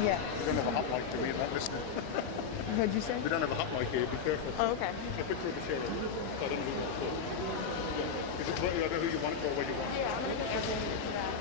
Yes. We don't have a hot mic, do we? You're not listening. What'd you say? We don't have a hot mic here. Be careful. Oh, okay. A picture of the chair. So I don't know who you want for. Yeah. Is it what, I don't know who you want for or what you want? Yeah, I'm gonna go to that.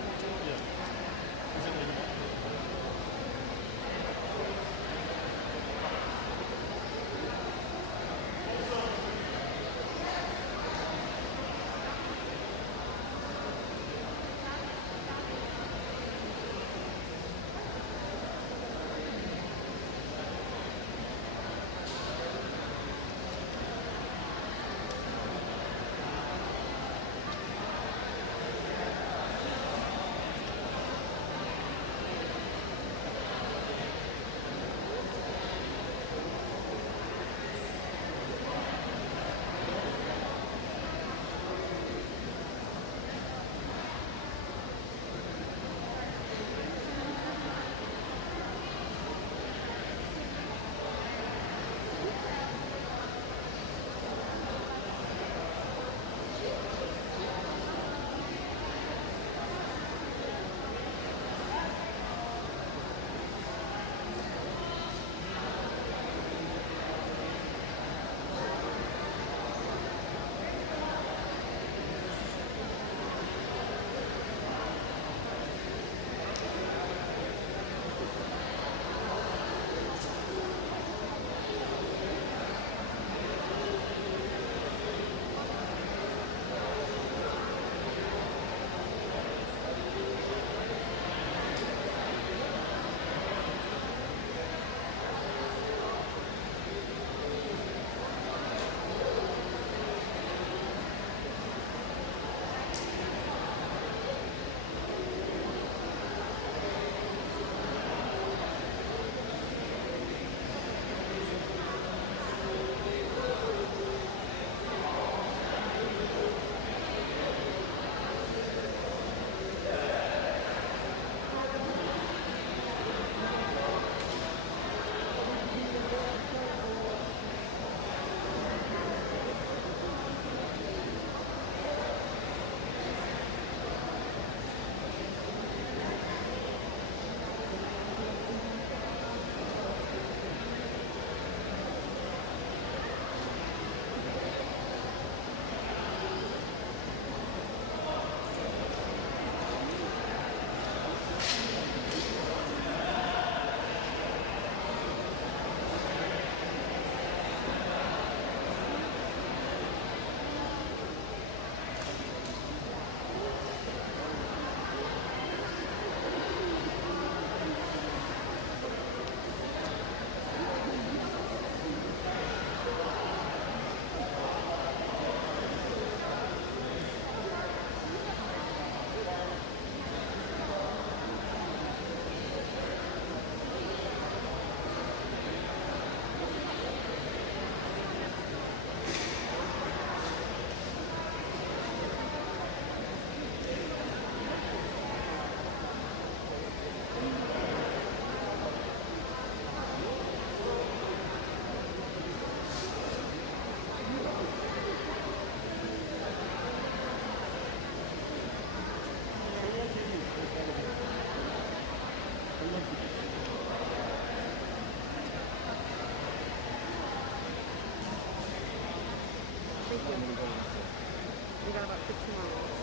Thank you. We got about 15 more minutes.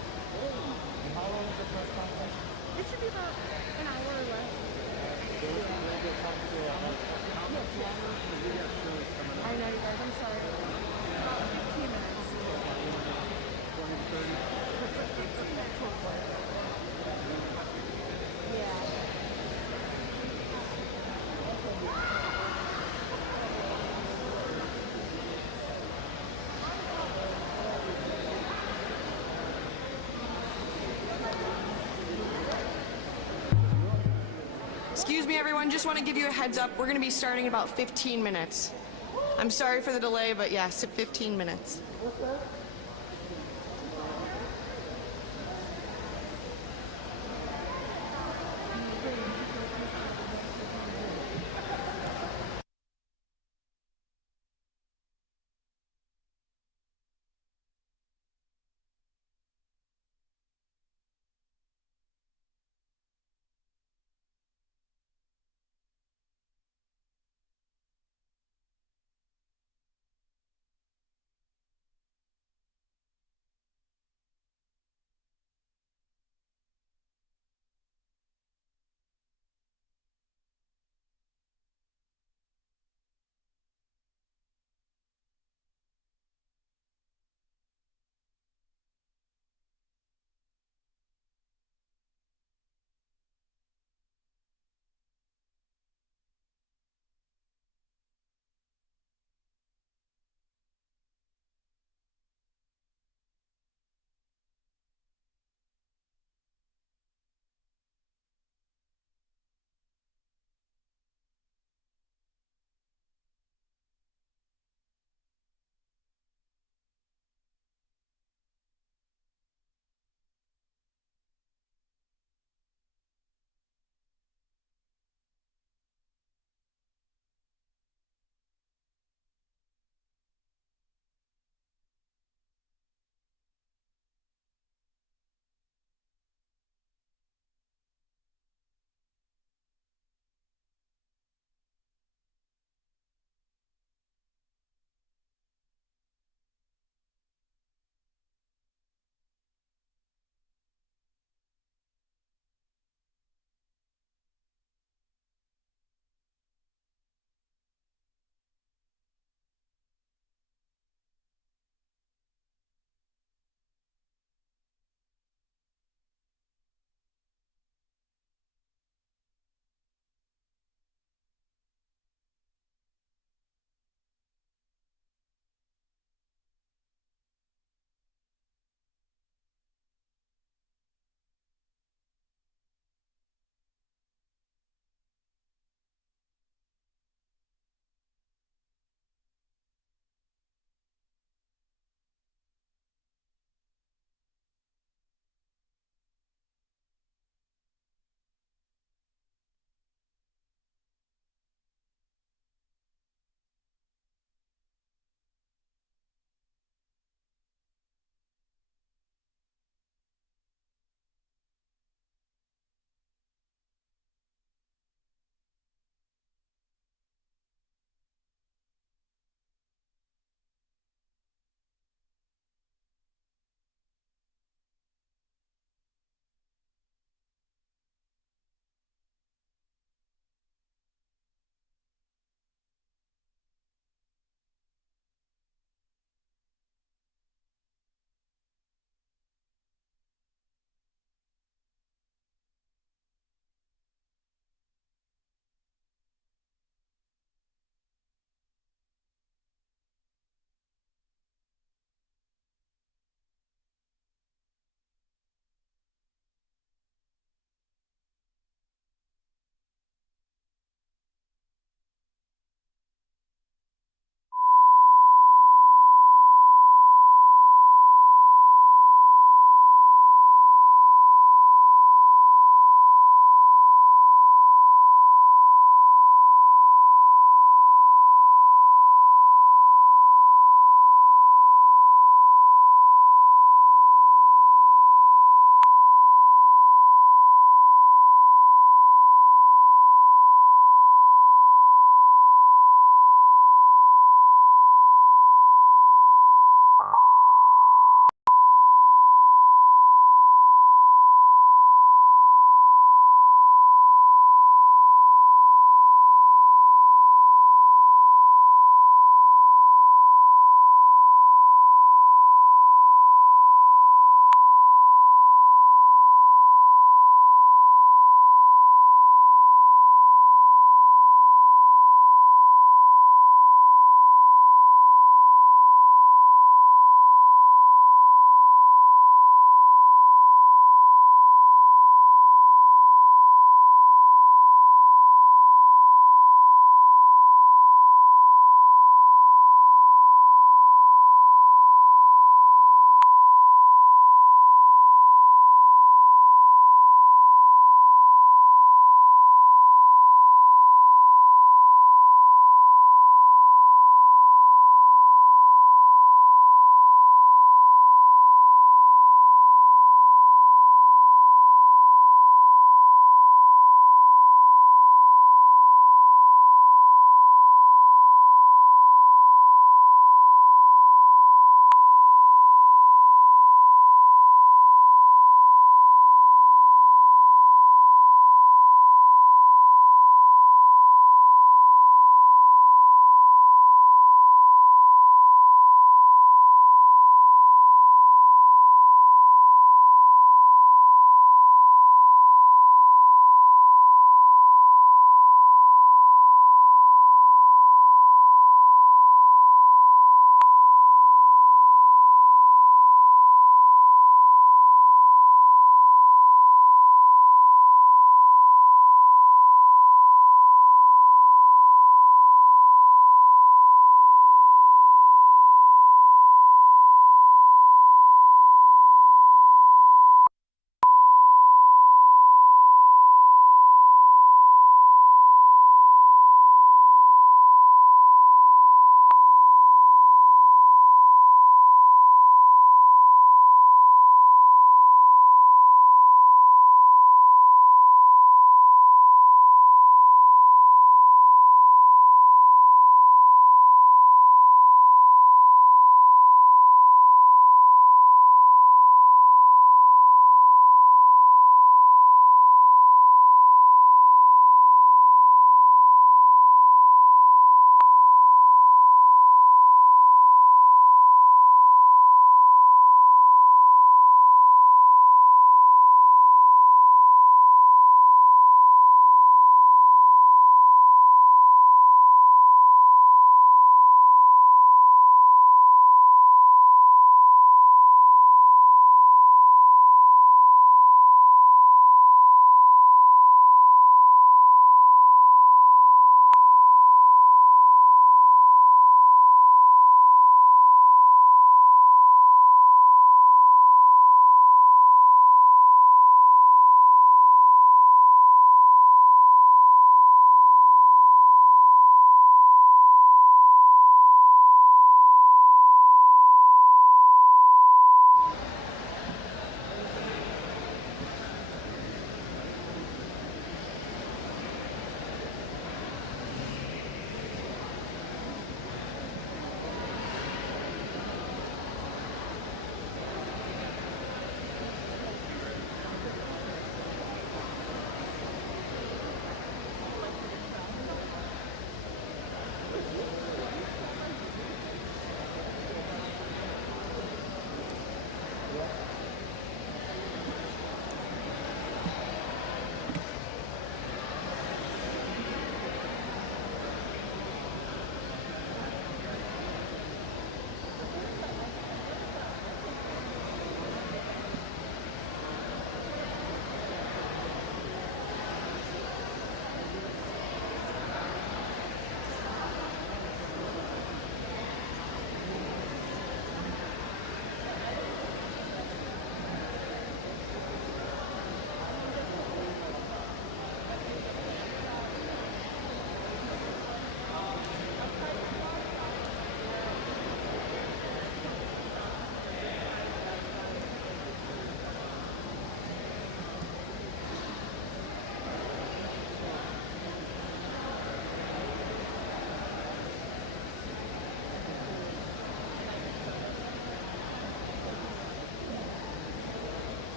And how long is the press conference? It should be about an hour or less. I know you guys, I'm sorry. About 15 minutes. 20 to 30? Yeah. Excuse me, everyone. Just want to give you a heads up. We're going to be starting in about 15 minutes. I'm sorry for the delay, but yes, 15 minutes.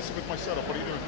messing with my setup. What are you doing?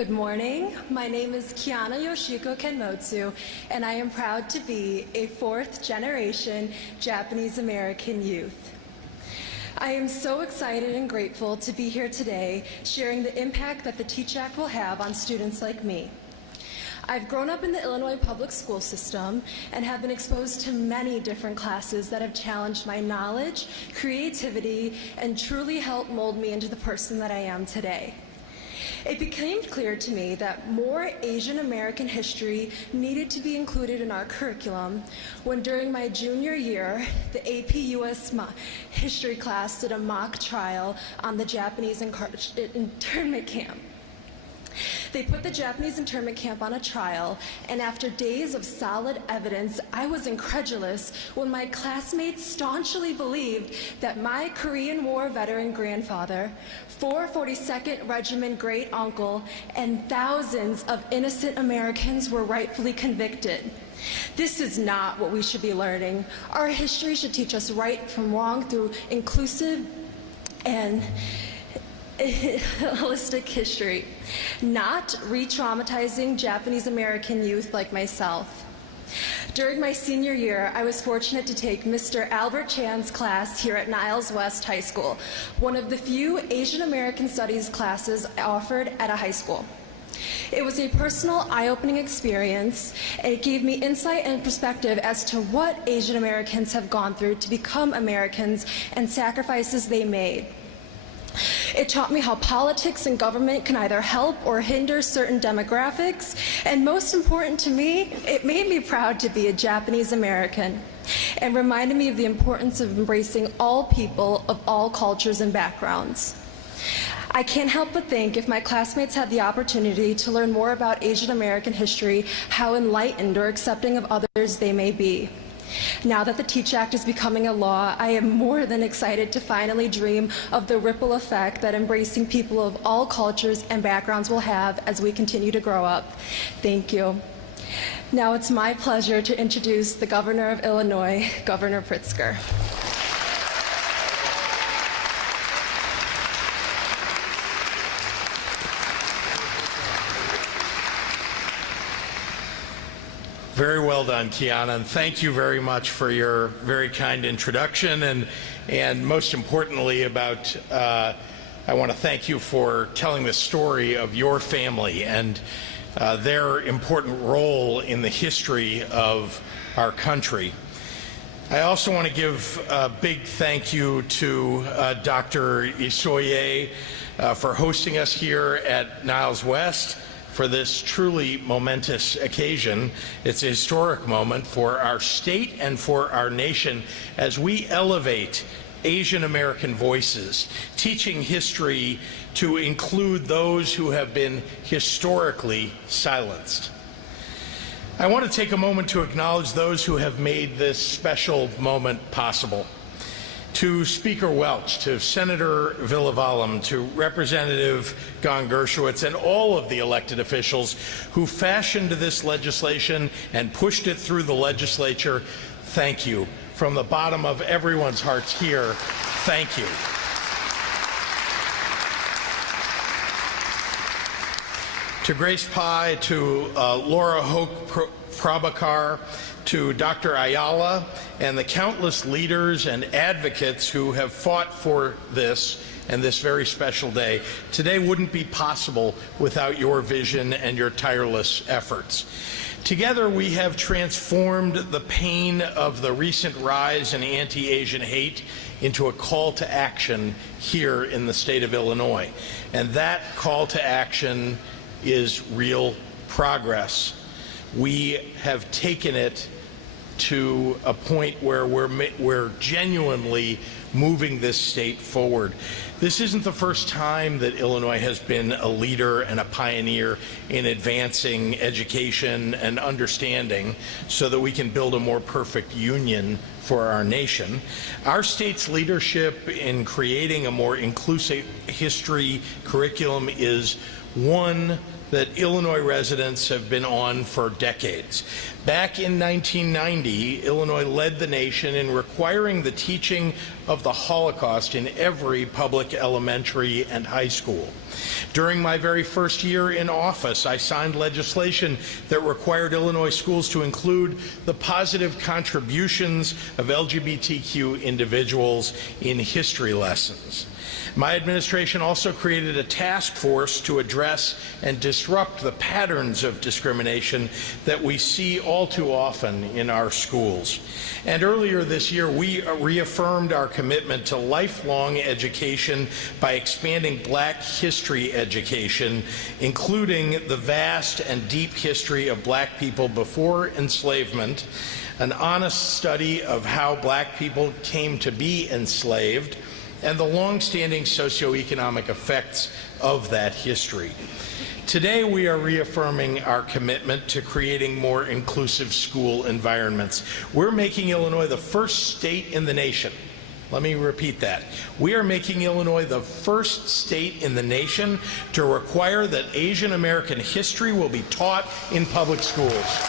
Good morning. My name is Kiana Yoshiko Kenmotsu, and I am proud to be a fourth-generation Japanese American youth. I am so excited and grateful to be here today, sharing the impact that the TEACH Act will have on students like me. I've grown up in the Illinois public school system and have been exposed to many different classes that have challenged my knowledge, creativity, and truly helped mold me into the person that I am today. It became clear to me that more Asian American history needed to be included in our curriculum when during my junior year, the AP US history class did a mock trial on the Japanese internment camp. They put the Japanese internment camp on a trial, and after days of solid evidence, I was incredulous when my classmates staunchly believed that my Korean War veteran grandfather, 442nd Regiment great uncle, and thousands of innocent Americans were rightfully convicted. This is not what we should be learning. Our history should teach us right from wrong through inclusive and holistic history, not re-traumatizing Japanese American youth like myself. During my senior year, I was fortunate to take Mr. Albert Chan's class here at Niles West High School, one of the few Asian American Studies classes offered at a high school. It was a personal, eye-opening experience, and it gave me insight and perspective as to what Asian Americans have gone through to become Americans and sacrifices they made. It taught me how politics and government can either help or hinder certain demographics, and most important to me, it made me proud to be a Japanese American and reminded me of the importance of embracing all people of all cultures and backgrounds. I can't help but think if my classmates had the opportunity to learn more about Asian American history, how enlightened or accepting of others they may be. Now that the TEACH Act is becoming a law, I am more than excited to finally dream of the ripple effect that embracing people of all cultures and backgrounds will have as we continue to grow up. Thank you. Now it's my pleasure to introduce the Governor of Illinois, Governor Pritzker. Very well done, Kiana, and thank you very much for your very kind introduction, and most importantly I want to thank you for telling the story of your family and their important role in the history of our country. I also want to give a big thank you to Dr. Isoye for hosting us here at Niles West for this truly momentous occasion. It's a historic moment for our state and for our nation as we elevate Asian American voices, teaching history to include those who have been historically silenced. I want to take a moment to acknowledge those who have made this special moment possible. To Speaker Welch, to Senator Villavalem, to Representative Gon Gershowitz, and all of the elected officials who fashioned this legislation and pushed it through the legislature, thank you. From the bottom of everyone's hearts here, thank you. To Grace Pai, to Laura Hoke Prabhakar, to Dr. Ayala, and the countless leaders and advocates who have fought for this and this very special day. Today wouldn't be possible without your vision and your tireless efforts. Together we have transformed the pain of the recent rise in anti-Asian hate into a call to action here in the state of Illinois. And that call to action is real progress. We have taken it to a point where we're genuinely moving this state forward. This isn't the first time that Illinois has been a leader and a pioneer in advancing education and understanding so that we can build a more perfect union for our nation. Our state's leadership in creating a more inclusive history curriculum is one that Illinois residents have been on for decades. Back in 1990, Illinois led the nation in requiring the teaching of the Holocaust in every public elementary and high school. During my very first year in office, I signed legislation that required Illinois schools to include the positive contributions of LGBTQ individuals in history lessons. My administration also created a task force to address and disrupt the patterns of discrimination that we see all too often in our schools. And earlier this year, we reaffirmed our commitment to lifelong education by expanding Black history education, including the vast and deep history of Black people before enslavement, an honest study of how Black people came to be enslaved, and the long-standing socioeconomic effects of that history. Today, we are reaffirming our commitment to creating more inclusive school environments. We're making Illinois the first state in the nation. Let me repeat that. We are making Illinois the first state in the nation to require that Asian American history will be taught in public schools.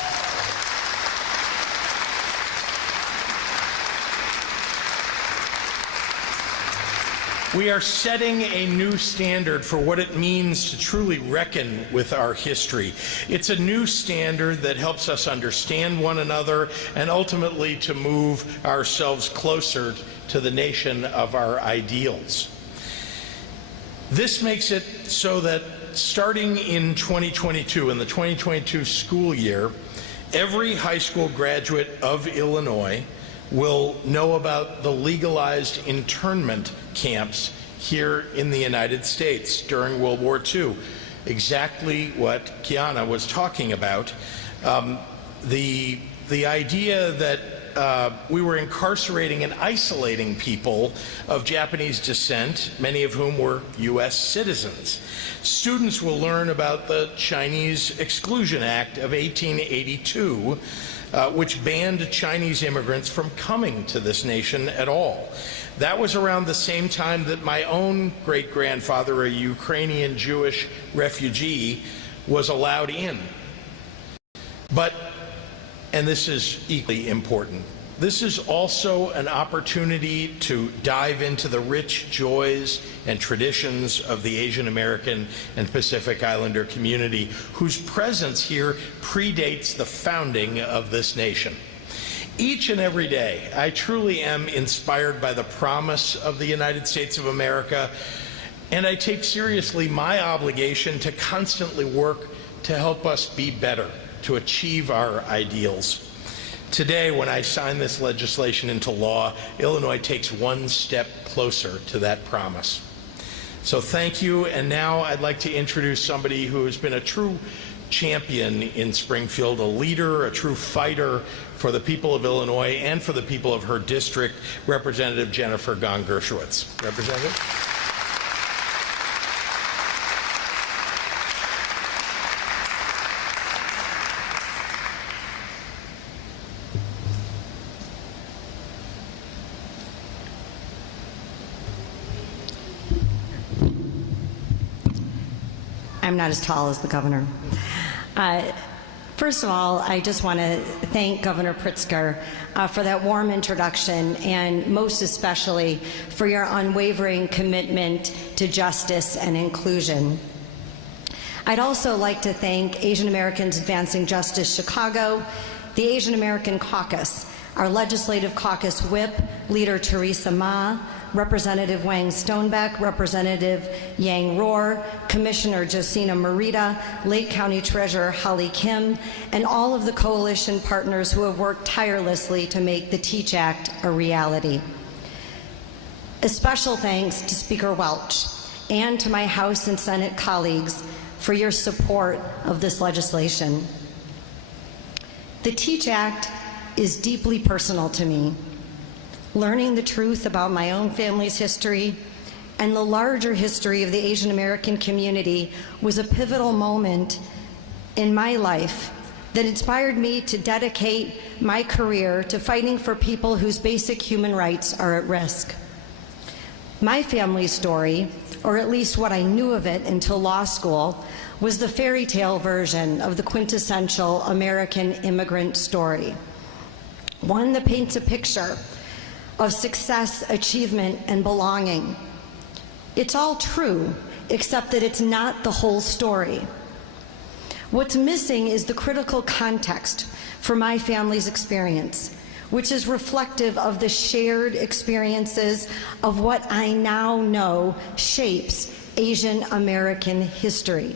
We are setting a new standard for what it means to truly reckon with our history. It's a new standard that helps us understand one another and ultimately to move ourselves closer to the nation of our ideals. This makes it so that starting in 2022, in the 2022 school year, every high school graduate of Illinois will know about the legalized internment camps here in the United States during World War II. Exactly what Kiana was talking about. The idea that we were incarcerating and isolating people of Japanese descent, many of whom were U.S. citizens. Students will learn about the Chinese Exclusion Act of 1882, which banned Chinese immigrants from coming to this nation at all. That was around the same time that my own great-grandfather, a Ukrainian Jewish refugee, was allowed in. But, and this is equally important, this is also an opportunity to dive into the rich joys and traditions of the Asian American and Pacific Islander community, whose presence here predates the founding of this nation. Each and every day, I truly am inspired by the promise of the United States of America, and I take seriously my obligation to constantly work to help us be better, to achieve our ideals. Today, when I sign this legislation into law, Illinois takes one step closer to that promise. So thank you, and now I'd like to introduce somebody who has been a true champion in Springfield, a leader, a true fighter for the people of Illinois and for the people of her district, Representative Jennifer Gong Gershowitz. Representative? I'm not as tall as the governor. First of all, I just want to thank Governor Pritzker for that warm introduction, and most especially for your unwavering commitment to justice and inclusion. I'd also like to thank Asian Americans Advancing Justice Chicago, the Asian American Caucus, our legislative caucus whip, Leader Teresa Ma, Representative Wang Stonebeck, Representative Yang Rohr, Commissioner Josina Morita, Lake County Treasurer Holly Kim, and all of the coalition partners who have worked tirelessly to make the TEACH Act a reality. A special thanks to Speaker Welch and to my House and Senate colleagues for your support of this legislation. The TEACH Act is deeply personal to me. Learning the truth about my own family's history and the larger history of the Asian American community was a pivotal moment in my life that inspired me to dedicate my career to fighting for people whose basic human rights are at risk. My family's story, or at least what I knew of it until law school, was the fairy tale version of the quintessential American immigrant story. One that paints a picture of success, achievement, and belonging. It's all true, except that it's not the whole story. What's missing is the critical context for my family's experience, which is reflective of the shared experiences of what I now know shapes Asian American history.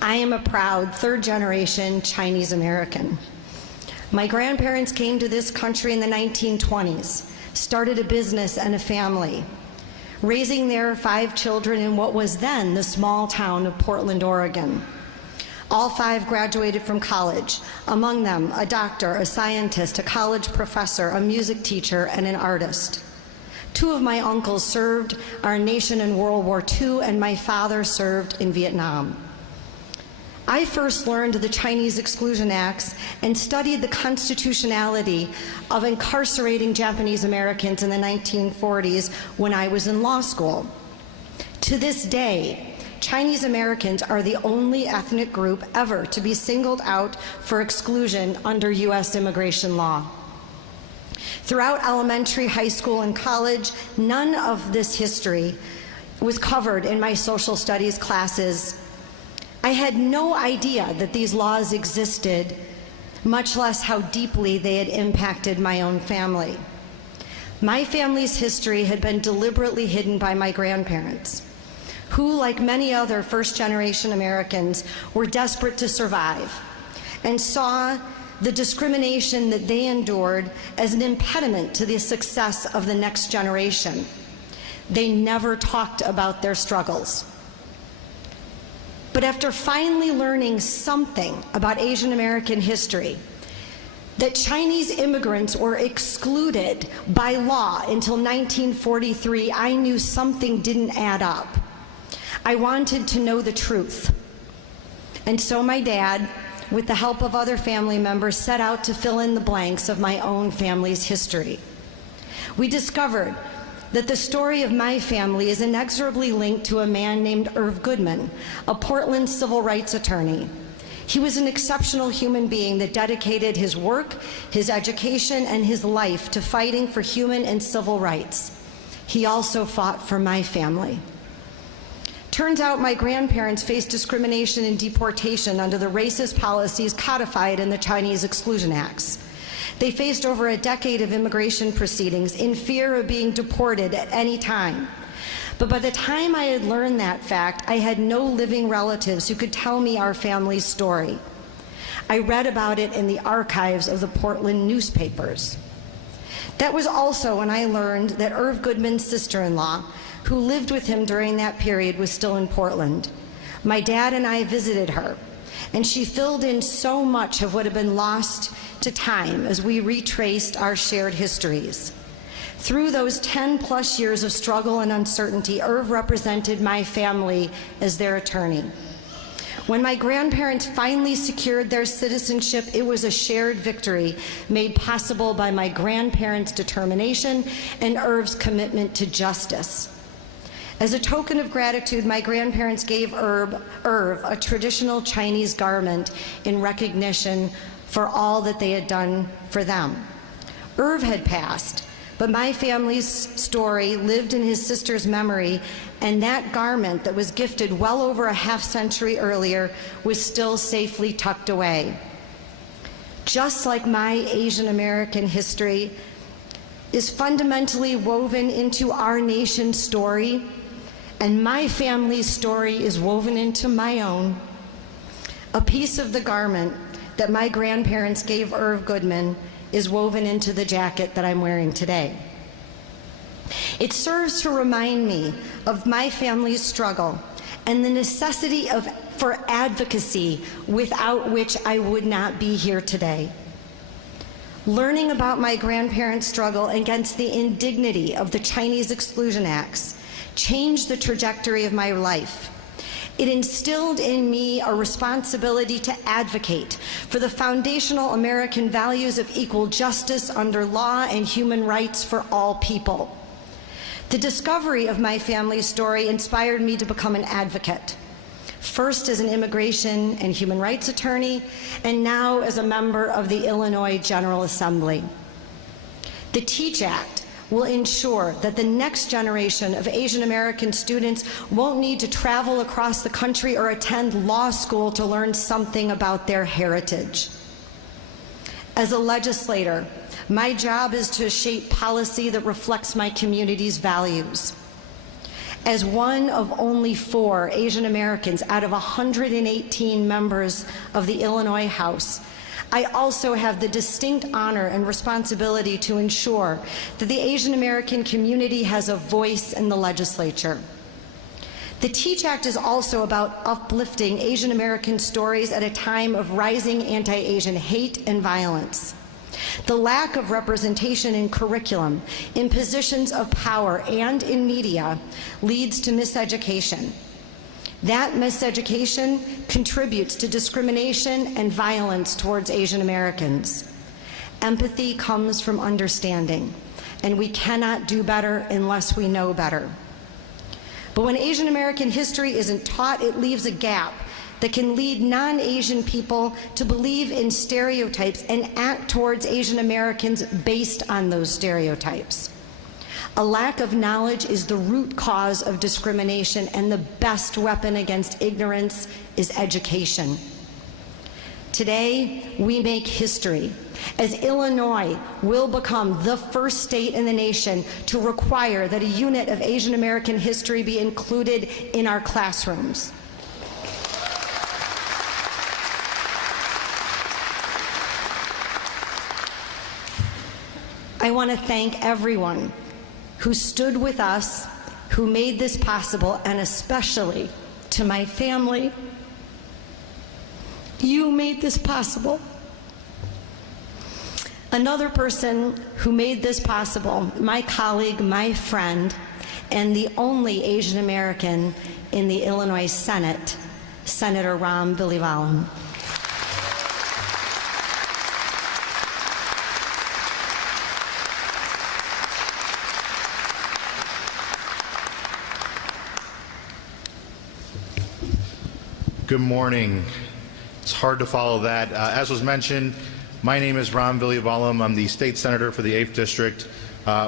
I am a proud third-generation Chinese American. My grandparents came to this country in the 1920s, started a business and a family, raising their 5 children in what was then the small town of Portland, Oregon. All 5 graduated from college, among them a doctor, a scientist, a college professor, a music teacher, and an artist. 2 of my uncles served our nation in World War II, and my father served in Vietnam. I first learned of the Chinese Exclusion Acts and studied the constitutionality of incarcerating Japanese Americans in the 1940s when I was in law school. To this day, Chinese Americans are the only ethnic group ever to be singled out for exclusion under U.S. immigration law. Throughout elementary, high school, and college, none of this history was covered in my social studies classes. I had no idea that these laws existed, much less how deeply they had impacted my own family. My family's history had been deliberately hidden by my grandparents, who, like many other first-generation Americans, were desperate to survive and saw the discrimination that they endured as an impediment to the success of the next generation. They never talked about their struggles. But after finally learning something about Asian American history, that Chinese immigrants were excluded by law until 1943, I knew something didn't add up. I wanted to know the truth. And so my dad, with the help of other family members, set out to fill in the blanks of my own family's history. We discovered that the story of my family is inexorably linked to a man named Irv Goodman, a Portland civil rights attorney. He was an exceptional human being that dedicated his work, his education, and his life to fighting for human and civil rights. He also fought for my family. Turns out my grandparents faced discrimination and deportation under the racist policies codified in the Chinese Exclusion Acts. They faced over a decade of immigration proceedings in fear of being deported at any time. But by the time I had learned that fact, I had no living relatives who could tell me our family's story. I read about it in the archives of the Portland newspapers. That was also when I learned that Irv Goodman's sister-in-law, who lived with him during that period, was still in Portland. My dad and I visited her, and she filled in so much of what had been lost to time as we retraced our shared histories. Through those 10+ years of struggle and uncertainty, Irv represented my family as their attorney. When my grandparents finally secured their citizenship, it was a shared victory made possible by my grandparents' determination and Irv's commitment to justice. As a token of gratitude, my grandparents gave Irv a traditional Chinese garment in recognition for all that they had done for them. Irv had passed, but my family's story lived in his sister's memory, and that garment that was gifted well over a half-century earlier was still safely tucked away. Just like my Asian American history is fundamentally woven into our nation's story, and my family's story is woven into my own, a piece of the garment that my grandparents gave Irv Goodman is woven into the jacket that I'm wearing today. It serves to remind me of my family's struggle and the necessity for advocacy without which I would not be here today. Learning about my grandparents' struggle against the indignity of the Chinese Exclusion Acts changed the trajectory of my life. It instilled in me a responsibility to advocate for the foundational American values of equal justice under law and human rights for all people. The discovery of my family's story inspired me to become an advocate, first as an immigration and human rights attorney, and now as a member of the Illinois General Assembly. The TEACH Act will ensure that the next generation of Asian American students won't need to travel across the country or attend law school to learn something about their heritage. As a legislator, my job is to shape policy that reflects my community's values. As one of only 4 Asian Americans out of 118 members of the Illinois House, I also have the distinct honor and responsibility to ensure that the Asian American community has a voice in the legislature. The TEACH Act is also about uplifting Asian American stories at a time of rising anti-Asian hate and violence. The lack of representation in curriculum, in positions of power, and in media leads to miseducation. That miseducation contributes to discrimination and violence towards Asian Americans. Empathy comes from understanding, and we cannot do better unless we know better. But when Asian American history isn't taught, it leaves a gap that can lead non-Asian people to believe in stereotypes and act towards Asian Americans based on those stereotypes. A lack of knowledge is the root cause of discrimination, and the best weapon against ignorance is education. Today, we make history, as Illinois will become the first state in the nation to require that a unit of Asian American history be included in our classrooms. I want to thank everyone who stood with us, who made this possible, and especially to my family. You made this possible. Another person who made this possible, my colleague, my friend, and the only Asian American in the Illinois Senate, Senator Ram Vilivalam. Good morning. It's hard to follow that. As was mentioned, my name is Ram Vilivalam. I'm the state senator for the 8th District,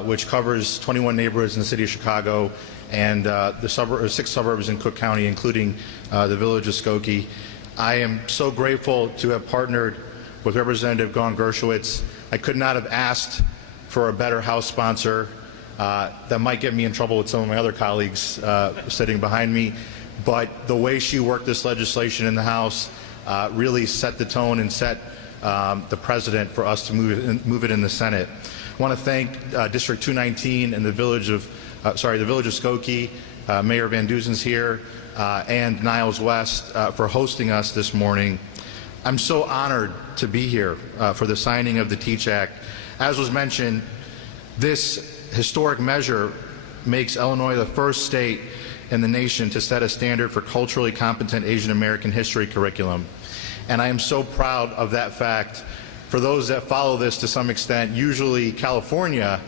which covers 21 neighborhoods in the city of Chicago and the 6 suburbs in Cook County, including the village of Skokie. I am so grateful to have partnered with Representative Gawne Gershowitz. I could not have asked for a better House sponsor. That might get me in trouble with some of my other colleagues sitting behind me. But the way she worked this legislation in the House really set the tone and set the precedent for us to move it in the Senate. I want to thank District 219 and the village of Skokie, Mayor Van Duzen's here, and Niles West for hosting us this morning. I'm so honored to be here for the signing of the TEACH Act. As was mentioned, this historic measure makes Illinois the first state in the nation to set a standard for culturally competent Asian American history curriculum. And I am so proud of that fact. For those that follow this to some extent, usually California,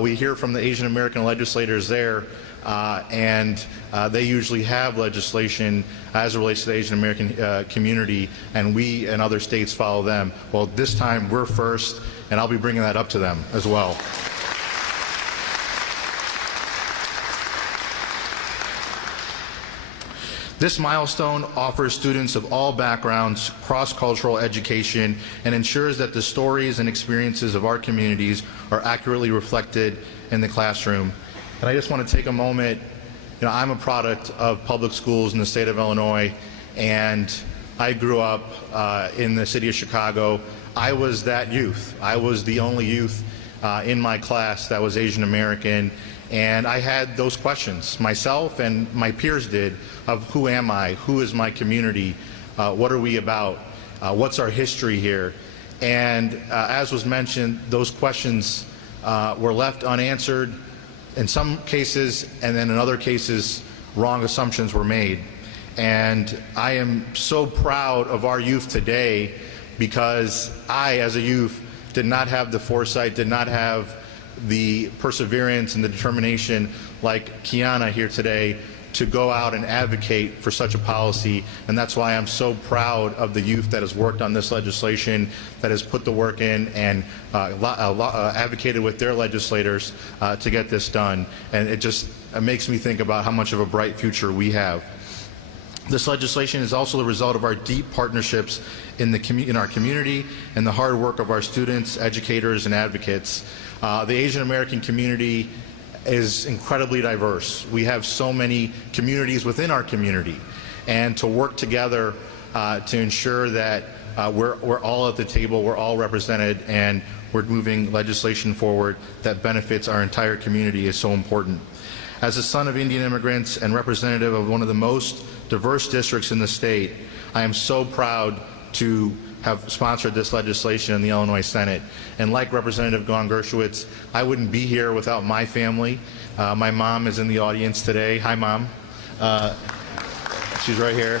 we hear from the Asian American legislators there, and they usually have legislation as it relates to the Asian American community, and we and other states follow them. Well, this time we're first, and I'll be bringing that up to them as well. This milestone offers students of all backgrounds cross-cultural education and ensures that the stories and experiences of our communities are accurately reflected in the classroom. And I just want to take a moment, I'm a product of public schools in the state of Illinois, and I grew up in the city of Chicago. I was that youth. I was the only youth in my class that was Asian American. And I had those questions, myself and my peers did, of who am I, who is my community, what are we about, what's our history here. And as was mentioned, those questions were left unanswered in some cases, and then in other cases, wrong assumptions were made. And I am so proud of our youth today because I, as a youth, did not have the foresight, did not have the perseverance and the determination like Kiana here today to go out and advocate for such a policy. And that's why I'm so proud of the youth that has worked on this legislation, that has put the work in and advocated with their legislators to get this done. And it makes me think about how much of a bright future we have. This legislation is also the result of our deep partnerships in our community and the hard work of our students, educators, and advocates. The Asian American community is incredibly diverse. We have so many communities within our community, and to work together to ensure that we're all at the table, we're all represented, and we're moving legislation forward that benefits our entire community is so important. As a son of Indian immigrants and representative of one of the most diverse districts in the state, I am so proud to have sponsored this legislation in the Illinois Senate. And like Representative Gong Gershowitz, I wouldn't be here without my family. My mom is in the audience today. Hi, Mom. She's right here.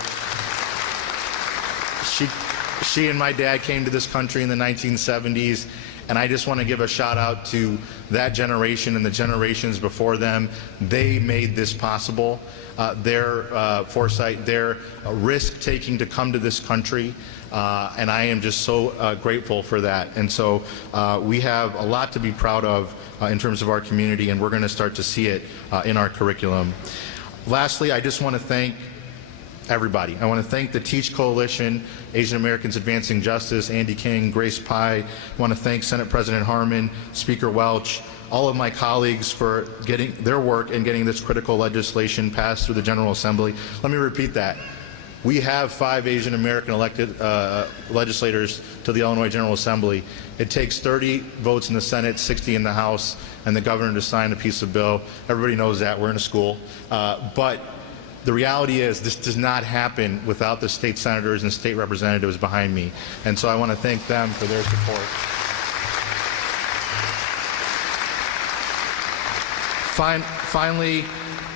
She and my dad came to this country in the 1970s, and I just want to give a shout out to that generation and the generations before them. They made this possible. Their foresight, their risk-taking to come to this country, and I am just so grateful for that. And so we have a lot to be proud of in terms of our community, and we're going to start to see it in our curriculum. Lastly, I just want to thank everybody. I want to thank the Teach Coalition, Asian Americans Advancing Justice, Andy King, Grace Pye. I want to thank Senate President Harmon, Speaker Welch, all of my colleagues for getting their work and getting this critical legislation passed through the General Assembly. Let me repeat that. We have 5 Asian American elected legislators to the Illinois General Assembly. It takes 30 votes in the Senate, 60 in the House, and the governor to sign a piece of bill. Everybody knows that. We're in a school. But the reality is this does not happen without the state senators and state representatives behind me. And so I want to thank them for their support. Finally,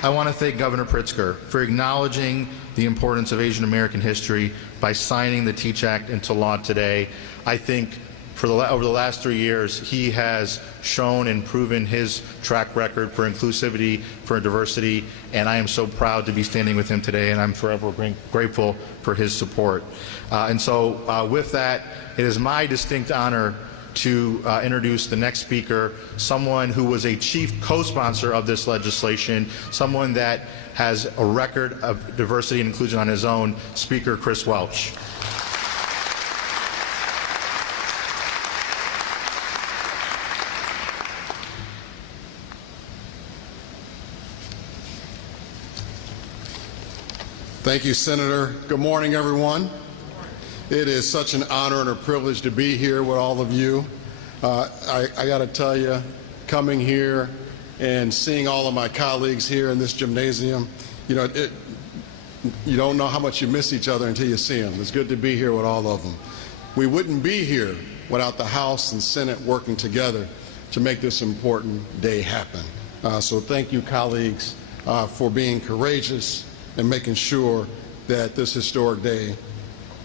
I want to thank Governor Pritzker for acknowledging the importance of Asian American history by signing the Teach Act into law today. I think over the last 3 years, he has shown and proven his track record for inclusivity, for diversity, and I am so proud to be standing with him today, and I'm forever grateful for his support. And so with that, it is my distinct honor to introduce the next speaker, someone who was a chief co-sponsor of this legislation, someone that has a record of diversity and inclusion on his own, Speaker Chris Welch. Thank you, Senator. Good morning, everyone. It is such an honor and a privilege to be here with all of you. I got to tell you, coming here and seeing all of my colleagues here in this gymnasium, you don't know how much you miss each other until you see them. It's good to be here with all of them. We wouldn't be here without the House and Senate working together to make this important day happen. So thank you, colleagues, for being courageous and making sure that this historic day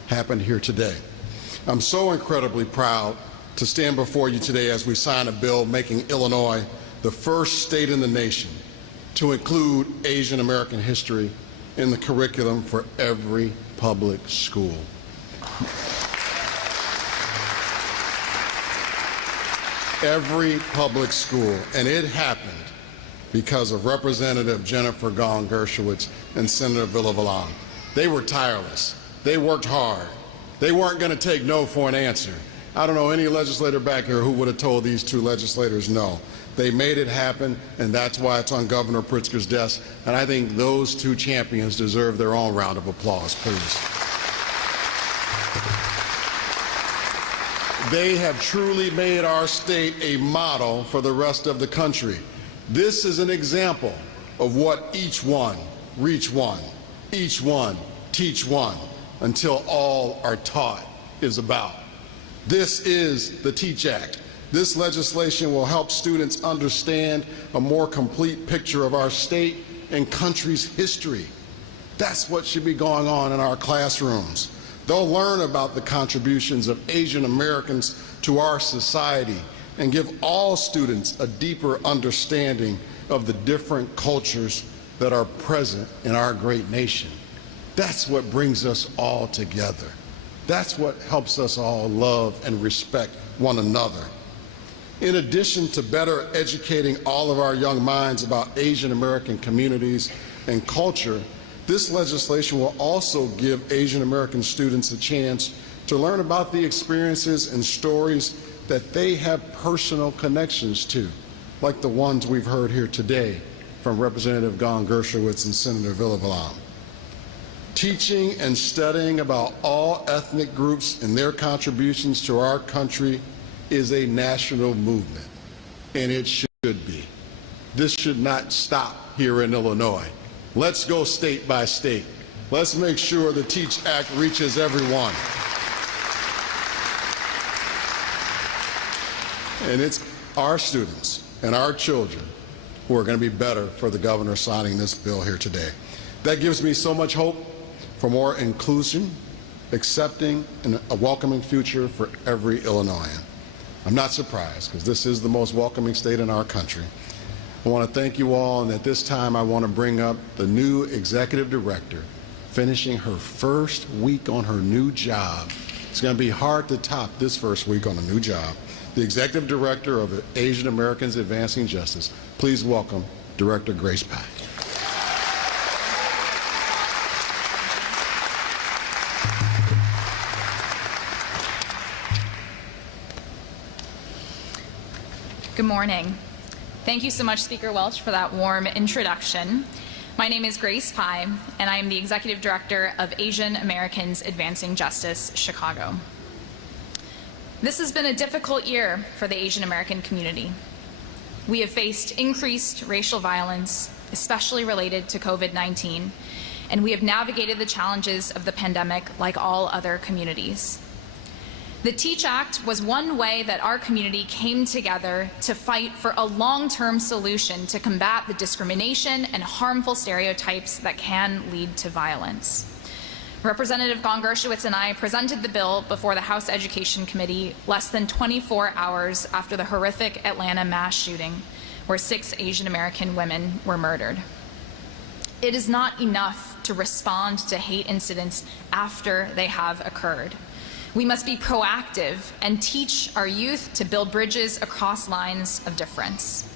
happened here today. I'm so incredibly proud to stand before you today as we sign a bill making Illinois the first state in the nation to include Asian American history in the curriculum for every public school. Every public school, and it happened because of Representative Jennifer Gong Gershowitz and Senator Villavalon. They were tireless. They worked hard. They weren't going to take no for an answer. I don't know any legislator back here who would have told these two legislators no. They made it happen, and that's why it's on Governor Pritzker's desk. And I think those two champions deserve their own round of applause, please. They have truly made our state a model for the rest of the country. This is an example of what each one, reach one, each one, teach one, until all are taught is about. This is the Teach Act. This legislation will help students understand a more complete picture of our state and country's history. That's what should be going on in our classrooms. They'll learn about the contributions of Asian Americans to our society and give all students a deeper understanding of the different cultures that are present in our great nation. That's what brings us all together. That's what helps us all love and respect one another. In addition to better educating all of our young minds about Asian American communities and culture, This legislation will also give Asian American students a chance to learn about the experiences and stories that they have personal connections to, like the ones we've heard here today from Representative Gon Gershowitz and Senator Villavolam. Teaching and studying about all ethnic groups and their contributions to our country is a national movement, and it should be. This should not stop here in Illinois. Let's go state by state. Let's make sure the TEACH Act reaches everyone. And it's our students and our children who are going to be better for the governor signing this bill here today. That gives me so much hope for more inclusion, accepting, and a welcoming future for every Illinoisan. I'm not surprised, because this is the most welcoming state in our country. I want to thank you all, and at this time I want to bring up the new executive director finishing her first week on her new job. It's going to be hard to top this first week on a new job. The executive director of Asian Americans Advancing Justice. Please welcome Director Grace Pye. Good morning. Thank you so much, Speaker Welch, for that warm introduction. My name is Grace Pye, and I am the Executive Director of Asian Americans Advancing Justice, Chicago. This has been a difficult year for the Asian American community. We have faced increased racial violence, especially related to COVID-19, and we have navigated the challenges of the pandemic like all other communities. The TEACH Act was one way that our community came together to fight for a long-term solution to combat the discrimination and harmful stereotypes that can lead to violence. Representative Gon Gershowitz and I presented the bill before the House Education Committee less than 24 hours after the horrific Atlanta mass shooting, where 6 Asian American women were murdered. It is not enough to respond to hate incidents after they have occurred. We must be proactive and teach our youth to build bridges across lines of difference.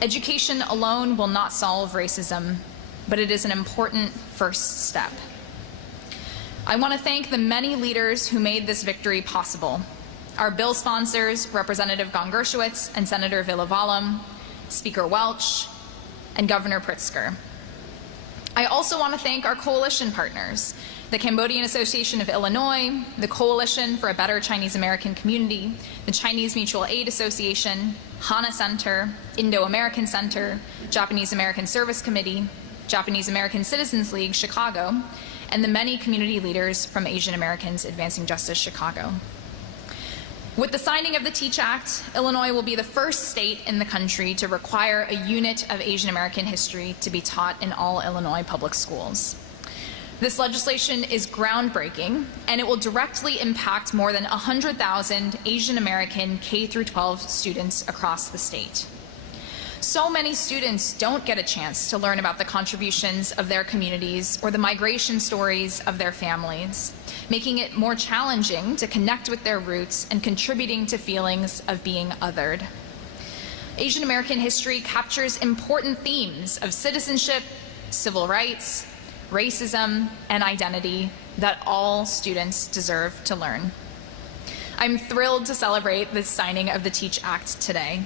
Education alone will not solve racism, but it is an important first step. I want to thank the many leaders who made this victory possible. Our bill sponsors, Representative Gon Gershowitz and Senator Villavolam, Speaker Welch, and Governor Pritzker. I also want to thank our coalition partners, the Cambodian Association of Illinois, the Coalition for a Better Chinese American Community, the Chinese Mutual Aid Association, Hana Center, Indo-American Center, Japanese American Service Committee, Japanese American Citizens League, Chicago, and the many community leaders from Asian Americans Advancing Justice, Chicago. With the signing of the TEACH Act, Illinois will be the first state in the country to require a unit of Asian American history to be taught in all Illinois public schools. This legislation is groundbreaking, and it will directly impact more than 100,000 Asian American K-12 students across the state. So many students don't get a chance to learn about the contributions of their communities or the migration stories of their families, making it more challenging to connect with their roots and contributing to feelings of being othered. Asian American history captures important themes of citizenship, civil rights, racism, and identity that all students deserve to learn. I'm thrilled to celebrate the signing of the TEACH Act today.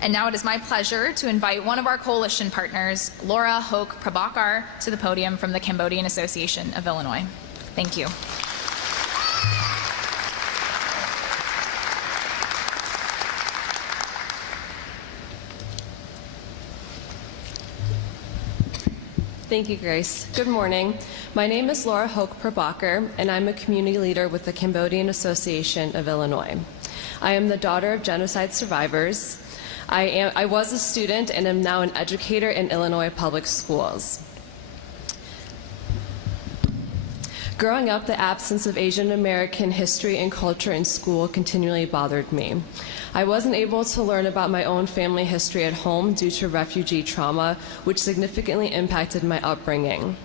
And now it is my pleasure to invite one of our coalition partners, Laura Hoke Prabhakar, to the podium from the Cambodian Association of Illinois. Thank you. Thank you, Grace. Good morning. My name is Laura Hoke Prabhakar, and I'm a community leader with the Cambodian Association of Illinois. I am the daughter of genocide survivors. I was a student and am now an educator in Illinois public schools. Growing up, the absence of Asian American history and culture in school continually bothered me. I wasn't able to learn about my own family history at home due to refugee trauma, which significantly impacted my upbringing.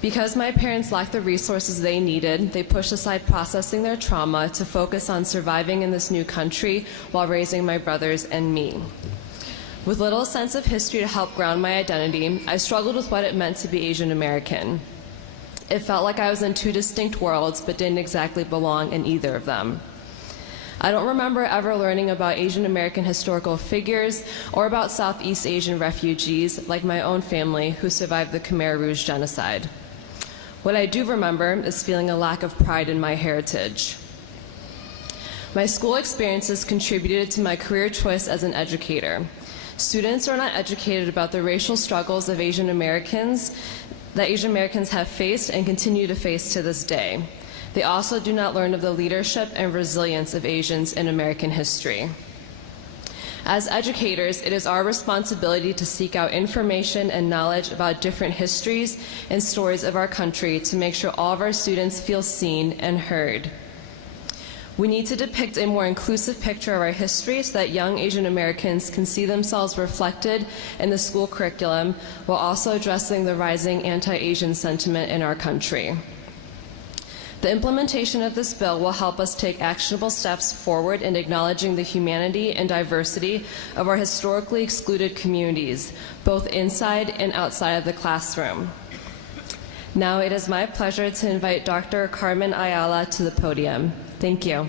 Because my parents lacked the resources they needed, they pushed aside processing their trauma to focus on surviving in this new country while raising my brothers and me. With little sense of history to help ground my identity, I struggled with what it meant to be Asian American. It felt like I was in two distinct worlds, but didn't exactly belong in either of them. I don't remember ever learning about Asian American historical figures or about Southeast Asian refugees, like my own family, who survived the Khmer Rouge genocide. What I do remember is feeling a lack of pride in my heritage. My school experiences contributed to my career choice as an educator. Students are not educated about the racial struggles of Asian Americans that Asian Americans have faced and continue to face to this day. They also do not learn of the leadership and resilience of Asians in American history. As educators, it is our responsibility to seek out information and knowledge about different histories and stories of our country to make sure all of our students feel seen and heard. We need to depict a more inclusive picture of our history so that young Asian Americans can see themselves reflected in the school curriculum while also addressing the rising anti-Asian sentiment in our country. The implementation of this bill will help us take actionable steps forward in acknowledging the humanity and diversity of our historically excluded communities, both inside and outside of the classroom. Now it is my pleasure to invite Dr. Carmen Ayala to the podium. Thank you.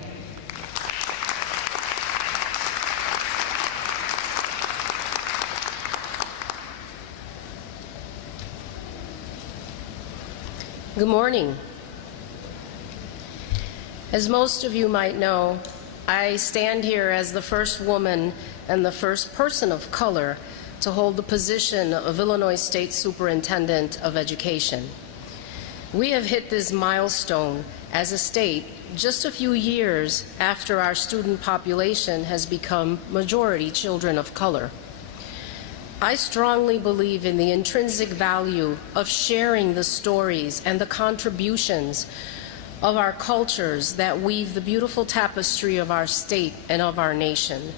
Good morning. As most of you might know, I stand here as the first woman and the first person of color to hold the position of Illinois State Superintendent of Education. We have hit this milestone as a state just a few years after our student population has become majority children of color. I strongly believe in the intrinsic value of sharing the stories and the contributions of our cultures that weave the beautiful tapestry of our state and of our nation.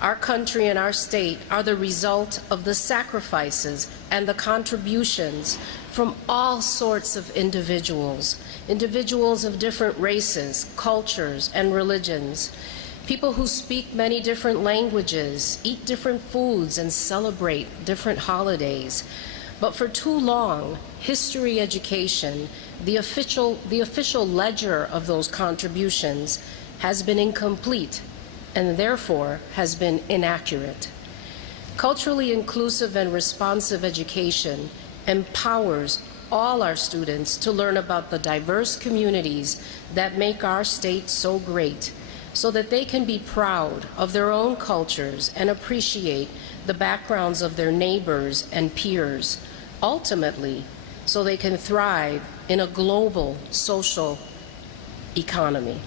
Our country and our state are the result of the sacrifices and the contributions from all sorts of individuals of different races, cultures, and religions, people who speak many different languages, eat different foods, and celebrate different holidays. But for too long, history education, the official ledger of those contributions, has been incomplete and therefore has been inaccurate. Culturally inclusive and responsive education empowers all our students to learn about the diverse communities that make our state so great, so that they can be proud of their own cultures and appreciate the backgrounds of their neighbors and peers, ultimately, so they can thrive in a global social economy.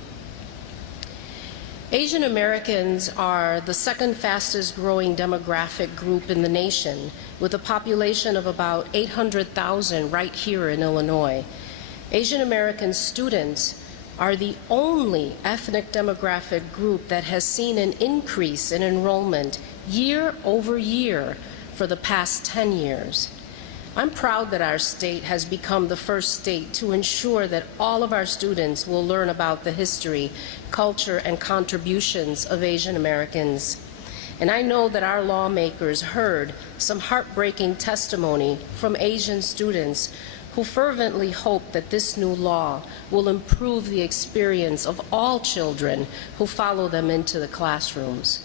Asian Americans are the second fastest growing demographic group in the nation, with a population of about 800,000 right here in Illinois. Asian American students are the only ethnic demographic group that has seen an increase in enrollment year over year for the past 10 years. I'm proud that our state has become the first state to ensure that all of our students will learn about the history, culture, and contributions of Asian Americans. And I know that our lawmakers heard some heartbreaking testimony from Asian students who fervently hope that this new law will improve the experience of all children who follow them into the classrooms.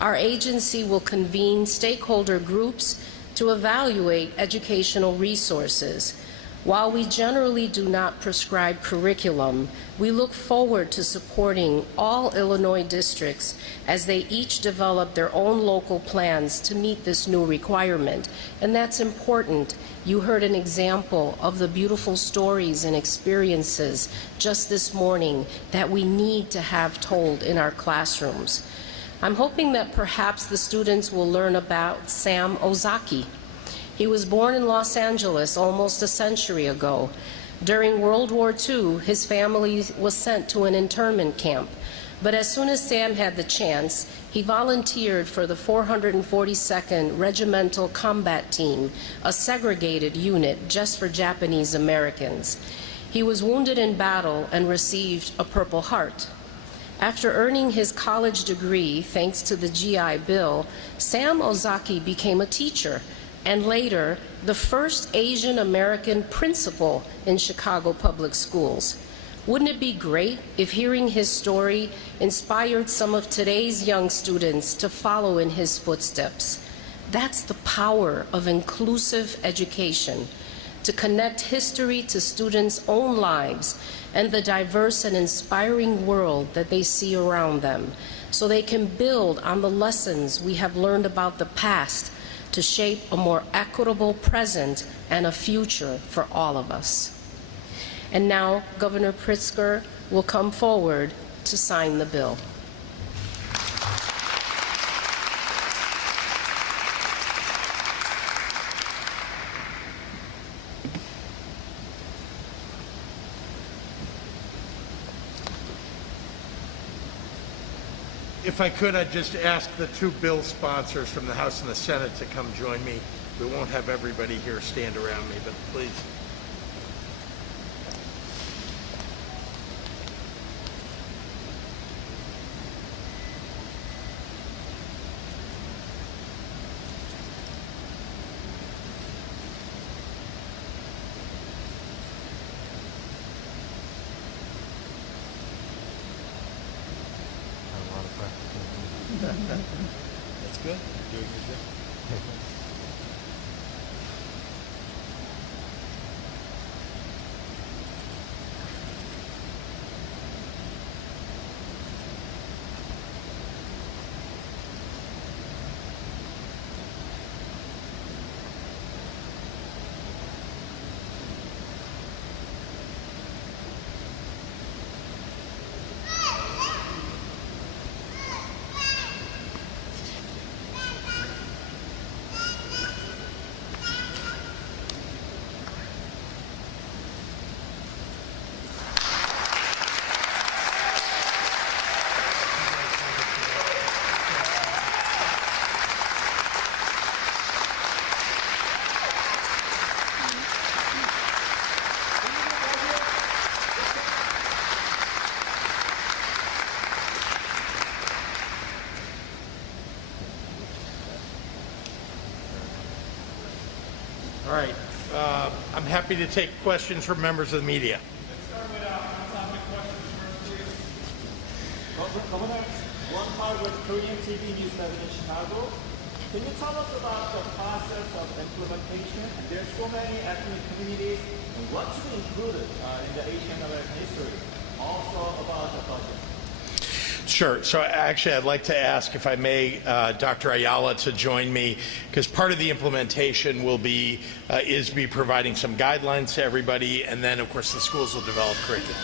Our agency will convene stakeholder groups to evaluate educational resources. While we generally do not prescribe curriculum, we look forward to supporting all Illinois districts as they each develop their own local plans to meet this new requirement. And that's important. You heard an example of the beautiful stories and experiences just this morning that we need to have told in our classrooms. I'm hoping that perhaps the students will learn about Sam Ozaki. He was born in Los Angeles almost a century ago. During World War II, his family was sent to an internment camp. But as soon as Sam had the chance, he volunteered for the 442nd Regimental Combat Team, a segregated unit just for Japanese Americans. He was wounded in battle and received a Purple Heart. After earning his college degree, thanks to the GI Bill, Sam Ozaki became a teacher and later the first Asian American principal in Chicago public schools. Wouldn't it be great if hearing his story inspired some of today's young students to follow in his footsteps? That's the power of inclusive education, to connect history to students' own lives and the diverse and inspiring world that they see around them, so they can build on the lessons we have learned about the past to shape a more equitable present and a future for all of us. And now, Governor Pritzker will come forward to sign the bill. If I could, I'd just ask the two bill sponsors from the House and the Senate to come join me. We won't have everybody here stand around me, but please. That's good. Doing good. All right. I'm happy to take questions from members of the media. Let's start with on-topic questions first, please. Governor, one part with Korean TV News 11 in Chicago. Can you tell us about the process of implementation? There's so many ethnic communities, and what should be included in the Asian American history? Also about the budget. Sure. So actually, I'd like to ask, if I may, Dr. Ayala to join me, because part of the implementation will be is providing some guidelines to everybody, and then, of course, the schools will develop curriculum.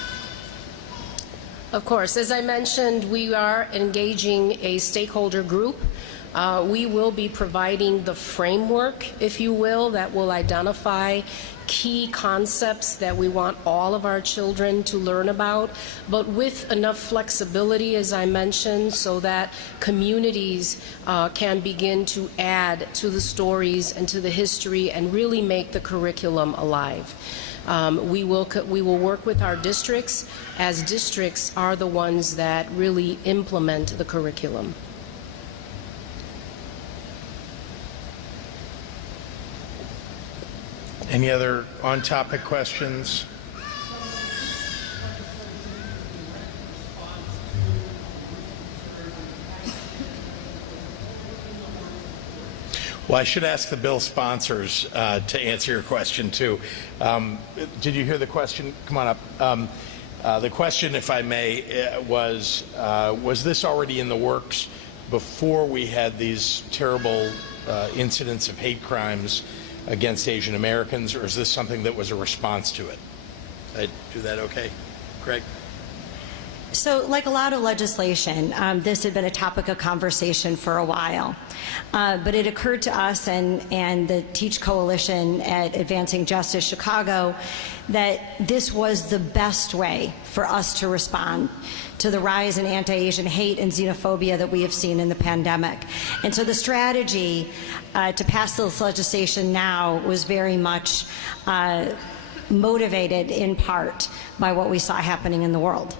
Of course, as I mentioned, we are engaging a stakeholder group. We will be providing the framework, if you will, that will identify key concepts that we want all of our children to learn about, but with enough flexibility, as I mentioned, so that communities can begin to add to the stories and to the history and really make the curriculum alive. We will work with our districts, as districts are the ones that really implement the curriculum. Any other on-topic questions? Well, I should ask the bill sponsors to answer your question, too. Did you hear the question? Come on up. The question, if I may, was this already in the works before we had these terrible incidents of hate crimes against Asian Americans, or is this something that was a response to it? Did I do that okay? Greg? So, like a lot of legislation, this had been a topic of conversation for a while. But it occurred to us and the Teach Coalition at Advancing Justice Chicago that this was the best way for us to respond to the rise in anti-Asian hate and xenophobia that we have seen in the pandemic. And so the strategy to pass this legislation now was very much motivated in part by what we saw happening in the world.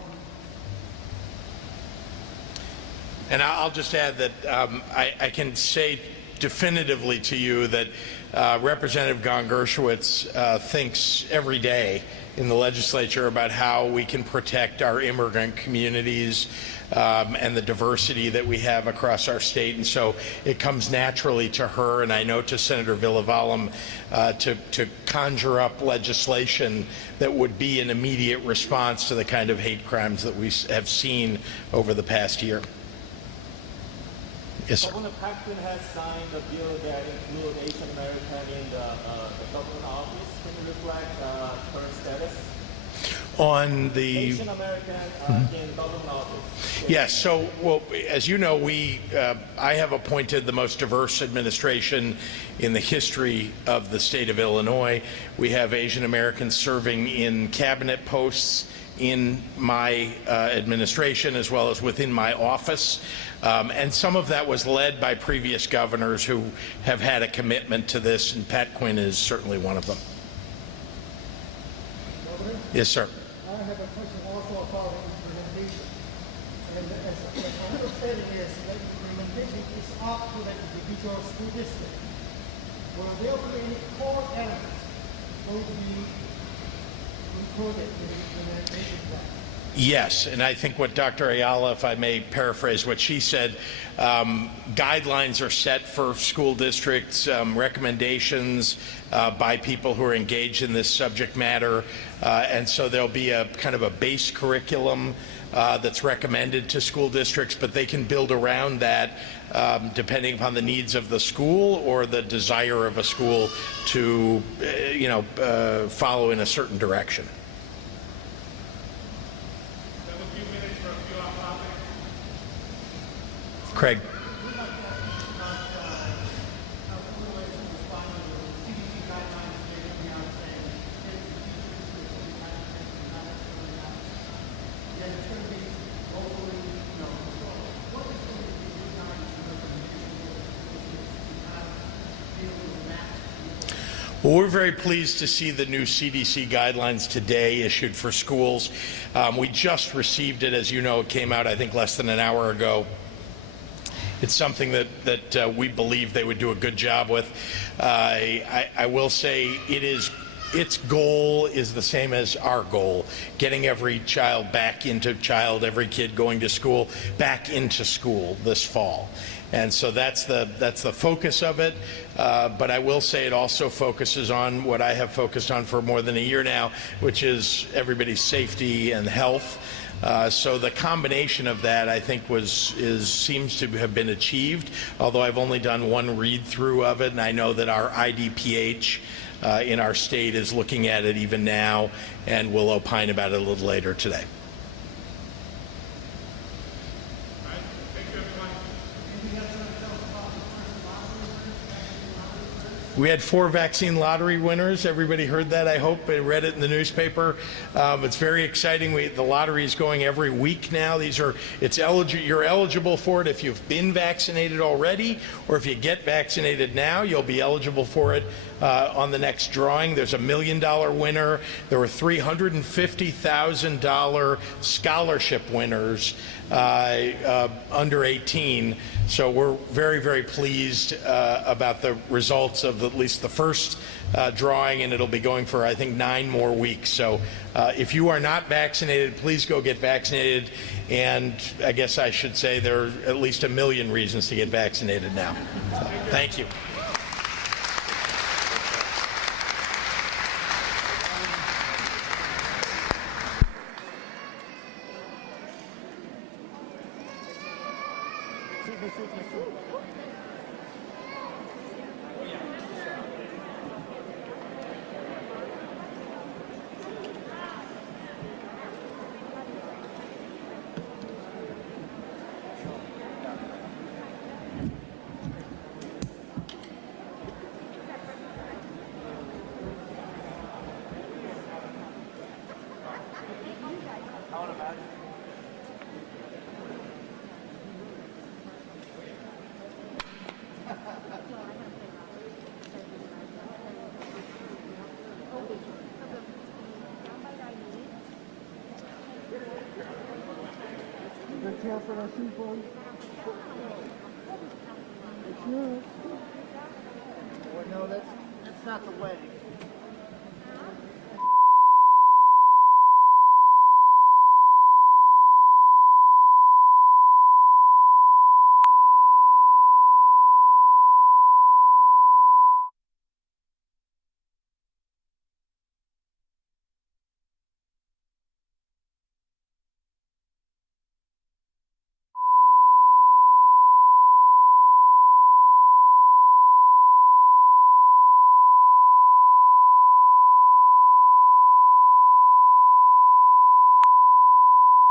And I'll just add that I can say definitively to you that Representative Gon Gershowitz thinks every day in the legislature about how we can protect our immigrant communities and the diversity that we have across our state. And so it comes naturally to her, and I know to Senator Villavalum, to conjure up legislation that would be an immediate response to the kind of hate crimes that we have seen over the past year. Yes, sir. Governor Paxton has signed a bill that includes Asian American in the government office. Can you reflect current status? On the Asian American in government office. Yes. So, well, as you know, I have appointed the most diverse administration in the history of the state of Illinois. We have Asian Americans serving in cabinet posts in my administration as well as within my office. And some of that was led by previous governors who have had a commitment to this, and Pat Quinn is certainly one of them. Governor? Yes, sir. I have a question also about implementation. And as my understanding is that implementation is up to the individual school district. Will there be any core elements going to be included in the implementation plan? Yes, and I think what Dr. Ayala, if I may paraphrase what she said, guidelines are set for school districts, recommendations by people who are engaged in this subject matter, and so there'll be a kind of a base curriculum that's recommended to school districts, but they can build around that depending upon the needs of the school or the desire of a school to, follow in a certain direction. Craig. Well, we're very pleased to see the new CDC guidelines today issued for schools. We just received it, as you know. It came out, I think, less than an hour ago. It's something that we believe they would do a good job with. I will say its goal is the same as our goal, getting every child back into every kid going to school, back into school this fall. And so that's the focus of it. But I will say it also focuses on what I have focused on for more than a year now, which is everybody's safety and health. So the combination of that, I think, seems to have been achieved, although I've only done one read-through of it, and I know that our IDPH in our state is looking at it even now, and will opine about it a little later today. We had 4 vaccine lottery winners. Everybody heard that, I hope. They read it in the newspaper. It's very exciting. The lottery is going every week now. You're eligible for it if you've been vaccinated already, or if you get vaccinated now, you'll be eligible for it on the next drawing. There's a $1 million winner. There were $350,000 scholarship winners under 18. So we're very, very pleased about the results of at least the first drawing, and it'll be going for, I think, 9 more weeks. So if you are not vaccinated, please go get vaccinated. And I guess I should say there are at least 1 million reasons to get vaccinated now. So, thank you. Chair for the Well, no, that's not the wedding.